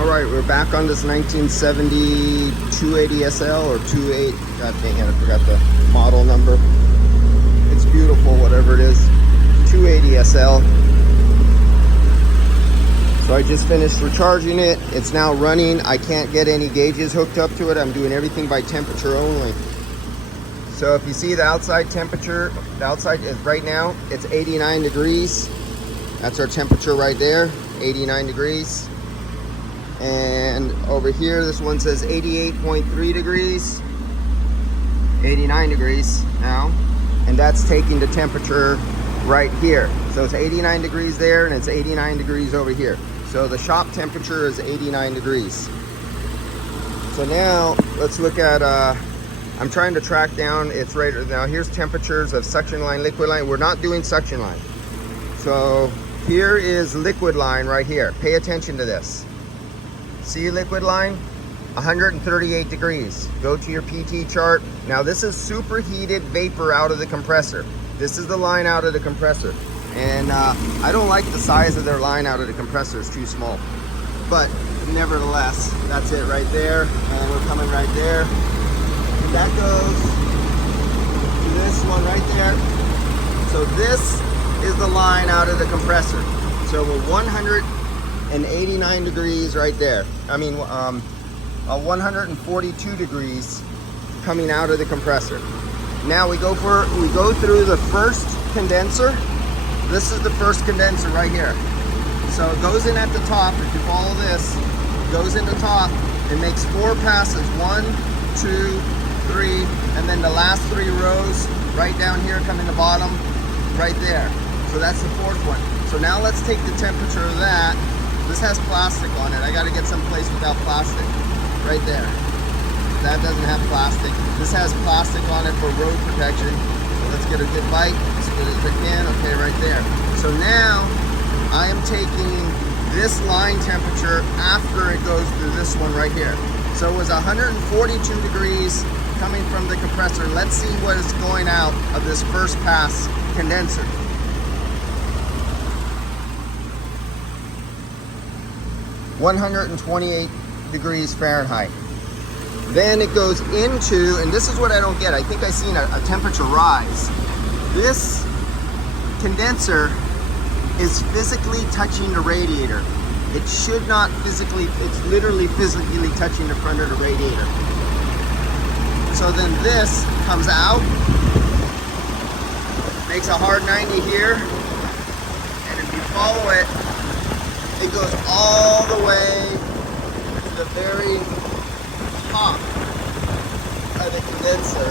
All right, we're back on this 1970 280 SL or 28. God dang it, I forgot the model number. It's beautiful, whatever it is. 280 SL. So I just finished recharging it. It's now running. I can't get any gauges hooked up to it. I'm doing everything by temperature only. So if you see the outside temperature, the outside is right now, it's 89 degrees. That's our temperature right there, 89 degrees. And over here, this one says 88.3 degrees, 89 degrees now. And that's taking the temperature right here. So it's 89 degrees there and it's 89 degrees over here. So the shop temperature is 89 degrees. So now let's look at, I'm trying to track down its rate. Now here's temperatures of suction line, liquid line. We're not doing suction line. So here is liquid line right here. Pay attention to this. See liquid line, 138 degrees. Go to your PT chart. Now this is superheated vapor out of the compressor. This is the line out of the compressor. And I don't like the size of their line out of the compressor, it's too small. But nevertheless, that's it right there. And we're coming right there. And that goes to this one right there. So this is the line out of the compressor. So we're 189 degrees right there. I mean, 142 degrees coming out of the compressor. Now we go through the first condenser. This is the first condenser right here. So it goes in at the top. If you follow this, it goes in the top. It makes 4 passes, 1, 2, 3, and then the last 3 rows right down here come in the bottom, right there. So that's the 4th one. So now let's take the temperature of that. This has plastic on it. I got to get someplace without plastic. Right there. That doesn't have plastic. This has plastic on it for road protection. So let's get a good bite as good as we can. Okay, right there. So now I am taking this line temperature after it goes through this one right here. So it was 142 degrees coming from the compressor. Let's see what is going out of this first pass condenser. 128 degrees Fahrenheit. Then it goes into, and this is what I don't get. I think I seen a temperature rise. This condenser is physically touching the radiator. It should not physically, it's literally physically touching the front of the radiator. So then this comes out, makes a hard 90 here, and if you follow it, it goes all the way to the very top of the condenser.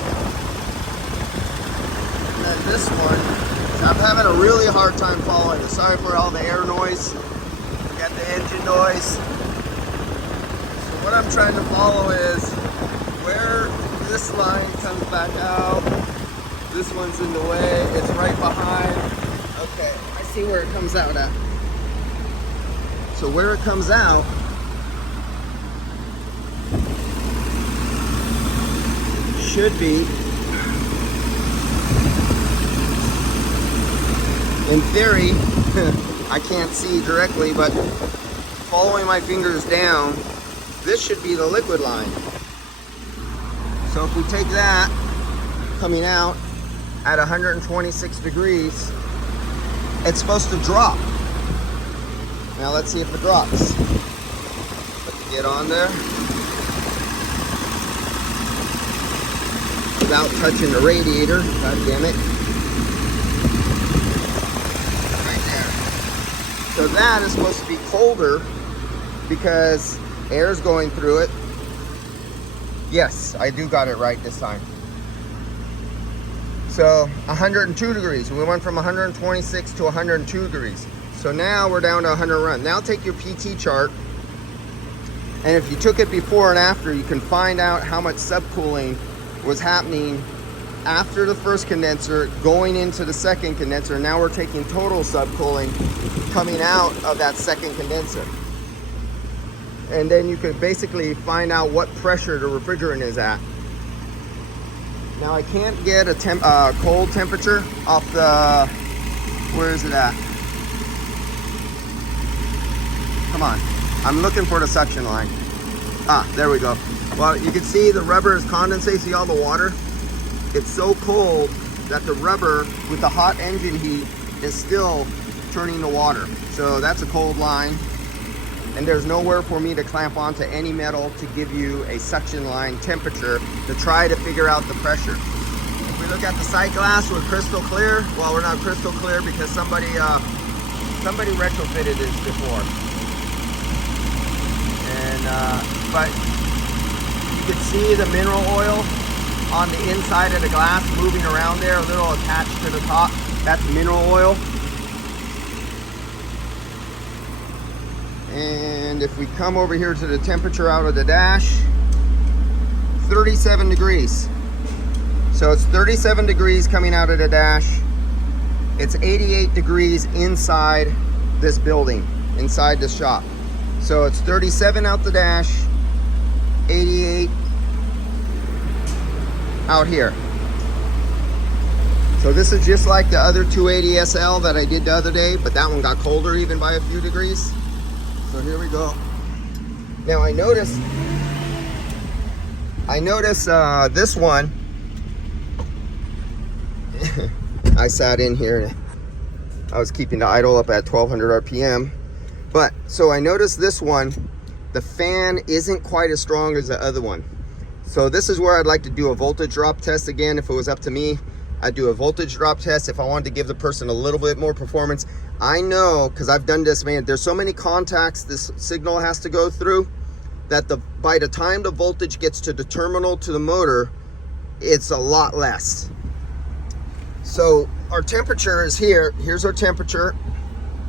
And then this one, I'm having a really hard time following it. Sorry for all the air noise. We got the engine noise. So what I'm trying to follow is where this line comes back out. This one's in the way. It's right behind. Okay, I see where it comes out at. So where it comes out should be, in theory, I can't see directly, but following my fingers down, this should be the liquid line. So if we take that coming out at 126 degrees, it's supposed to drop. Now let's see if it drops. Let's get on there. Without touching the radiator, god damn it. Right there. So that is supposed to be colder because air's going through it. Yes, I do got it right this time. So 102 degrees. We went from 126 to 102 degrees. So now we're down to 100 run. Now take your PT chart, and if you took it before and after, you can find out how much subcooling was happening after the first condenser going into the second condenser. Now we're taking total subcooling coming out of that second condenser. And then you could basically find out what pressure the refrigerant is at. Now I can't get a cold temperature off the, where is it at? Come on. I'm looking for the suction line. Ah, there we go. Well, you can see the rubber is condensate. See all the water? It's so cold that the rubber with the hot engine heat is still turning the water. So that's a cold line. And there's nowhere for me to clamp onto any metal to give you a suction line temperature to try to figure out the pressure. If we look at the sight glass, we're crystal clear. Well, we're not crystal clear because somebody retrofitted this before. And but you can see the mineral oil on the inside of the glass moving around there, a little attached to the top. That's mineral oil. And if we come over here to the temperature out of the dash, 37 degrees. So it's 37 degrees coming out of the dash. It's 88 degrees inside this building, inside the shop. So it's 37 out the dash, 88 out here. So this is just like the other 280 SL that I did the other day, but that one got colder even by a few degrees. So here we go. Now I notice this one, I sat in here, I was keeping the idle up at 1200 RPM. But, so I noticed this one, the fan isn't quite as strong as the other one. So this is where I'd like to do a voltage drop test again. If it was up to me, I'd do a voltage drop test if I wanted to give the person a little bit more performance. I know, because I've done this, man, there's so many contacts this signal has to go through that by the time the voltage gets to the terminal to the motor, it's a lot less. So our temperature is here. Here's our temperature.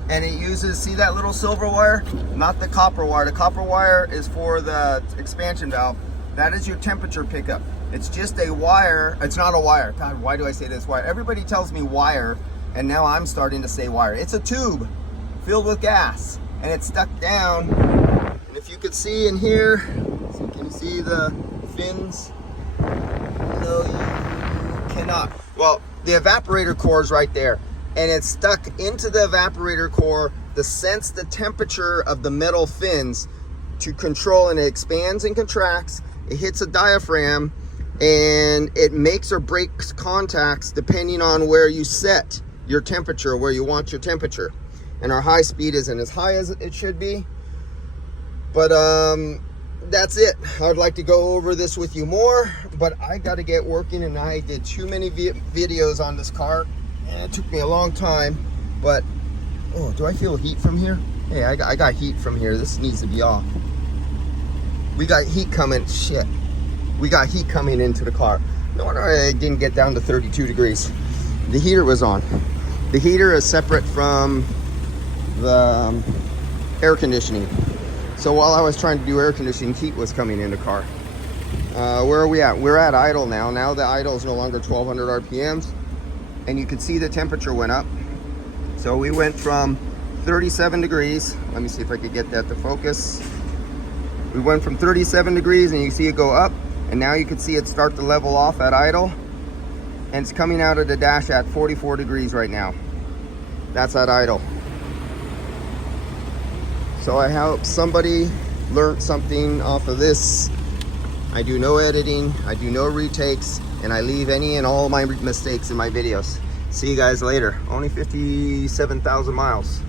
And it uses, see that little silver wire? Not the copper wire. The copper wire is for the expansion valve. That is your temperature pickup. It's just a wire. It's not a wire. God, why do I say this wire? Everybody tells me wire, and now I'm starting to say wire. It's a tube filled with gas, and it's stuck down. And if you could see in here, so can you see the fins? No, you cannot. Well, the evaporator core is right there, and it's stuck into the evaporator core to sense the temperature of the metal fins to control, and it expands and contracts. It hits a diaphragm, and it makes or breaks contacts depending on where you set your temperature, where you want your temperature. And our high speed isn't as high as it should be, but that's it. I'd like to go over this with you more, but I got to get working, and I did too many videos on this car, and it took me a long time. But oh, do I feel heat from here? Hey, I got heat from here. This needs to be off. We got heat coming. Shit, we got heat coming into the car. No wonder I didn't get down to 32 degrees. The heater was on. The heater is separate from the air conditioning. So while I was trying to do air conditioning, heat was coming in the car. Where are we at? We're at idle now. Now the idle is no longer 1200 RPMs, and you can see the temperature went up. So we went from 37 degrees. Let me see if I could get that to focus. We went from 37 degrees, and you see it go up, and now you can see it start to level off at idle, and it's coming out of the dash at 44 degrees right now. That's at idle. So I hope somebody learned something off of this. I do no editing, I do no retakes, and I leave any and all my mistakes in my videos. See you guys later. Only 57,000 miles.